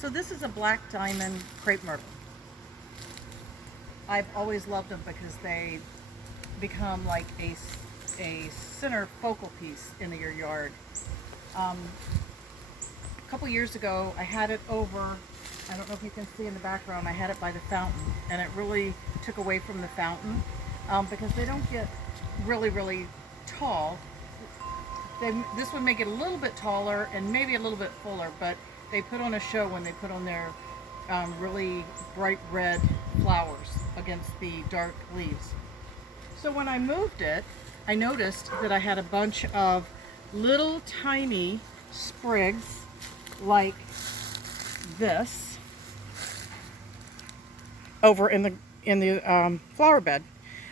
So this is a black diamond crepe myrtle. I've always loved them because they become like a center focal piece in your yard. A couple years ago, I had it over, I don't know if you can see in the background, I had it by the fountain, and it really took away from the fountain because they don't get really tall. This would make it a little bit taller and maybe a little bit fuller, but they put on a show when they put on their really bright red flowers against the dark leaves. So when I moved it, I noticed that I had a bunch of little tiny sprigs like this over in the flower bed.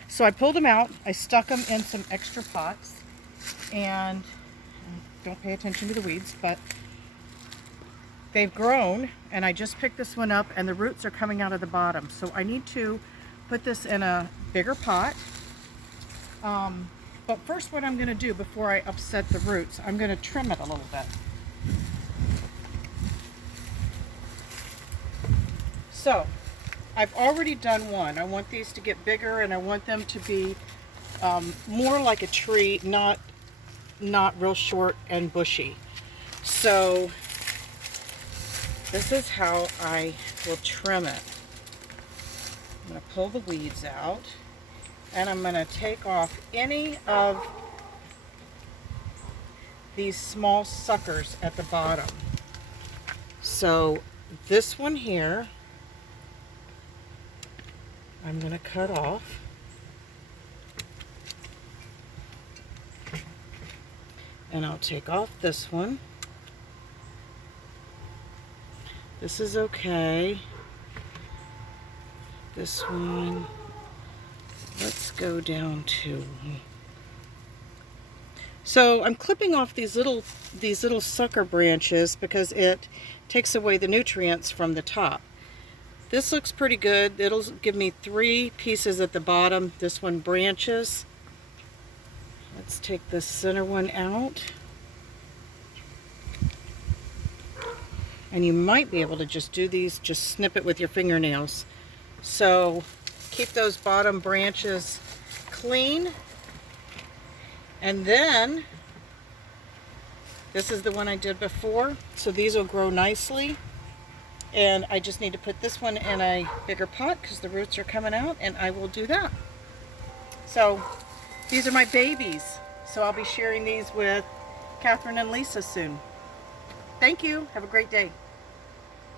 So I pulled them out, I stuck them in some extra pots, and don't pay attention to the weeds, but they've grown, and I just picked this one up and the roots are coming out of the bottom. So I need to put this in a bigger pot. But first, what I'm going to do before I upset the roots, I'm going to trim it a little bit. So I've already done one. I want these to get bigger, and I want them to be more like a tree, not real short and bushy. So this is how I will trim it. I'm going to pull the weeds out, and I'm going to take off any of these small suckers at the bottom. So this one here, I'm going to cut off. And I'll take off this one. This is okay. This one, let's go down to. So I'm clipping off these little sucker branches because it takes away the nutrients from the top. This looks pretty good. It'll give me 3 pieces at the bottom. This one branches. Let's take the center one out. And you might be able to just do these, just snip it with your fingernails. So keep those bottom branches clean. And then, this is the one I did before. So these will grow nicely. And I just need to put this one in a bigger pot because the roots are coming out, and I will do that. So these are my babies. So I'll be sharing these with Catherine and Lisa soon. Thank you. Have a great day.